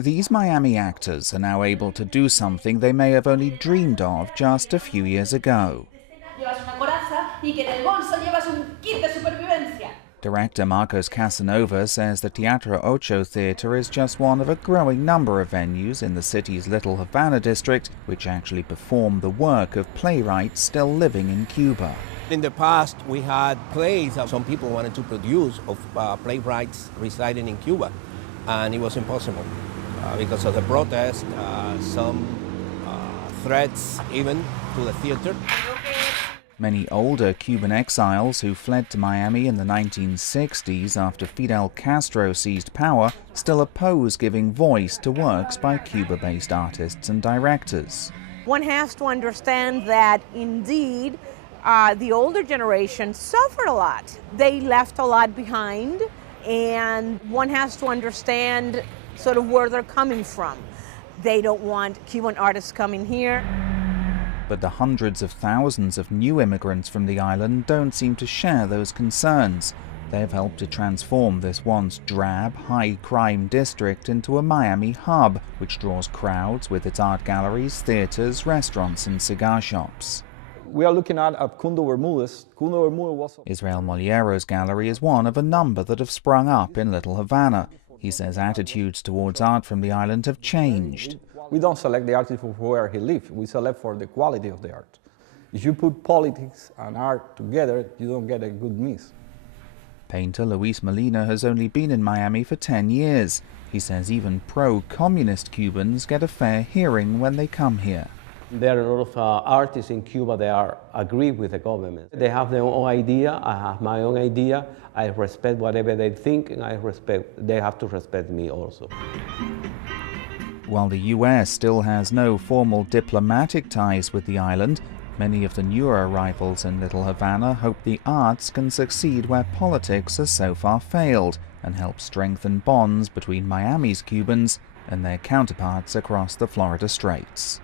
These Miami actors are now able to do something they may have only dreamed of just a few years ago. Director Marcos Cassanova says the Teatro Ocho Theatre is just one of a growing number of venues in the city's Little Havana district which actually perform the work of playwrights still living in Cuba. In the past, we had plays that some people wanted to produce of playwrights residing in Cuba, and it was impossible because of the protest, some threats even to the theater. Many older Cuban exiles who fled to Miami in the 1960s after Fidel Castro seized power still oppose giving voice to works by Cuba-based artists and directors. One has to understand that, indeed, the older generation suffered a lot. They left a lot behind, and one has to understand sort of where they're coming from. They don't want Cuban artists coming here. But the hundreds of thousands of new immigrants from the island don't seem to share those concerns. They've helped to transform this once drab, high-crime district into a Miami hub, which draws crowds with its art galleries, theaters, restaurants and cigar shops. We are looking at Kundo Bermudez. Kundo Bermudez was... Israel Moleiro's gallery is one of a number that have sprung up in Little Havana. He says attitudes towards art from the island have changed. We don't select the artist for where he lives, we select for the quality of the art. If you put politics and art together, you don't get a good mix. Painter Luis Molina has only been in Miami for 10 years. He says even pro-communist Cubans get a fair hearing when they come here. There are a lot of artists in Cuba that agree with the government. They have their own idea, I have my own idea, I respect whatever they think, and they have to respect me also. While the US still has no formal diplomatic ties with the island, many of the newer arrivals in Little Havana hope the arts can succeed where politics has so far failed and help strengthen bonds between Miami's Cubans and their counterparts across the Florida Straits.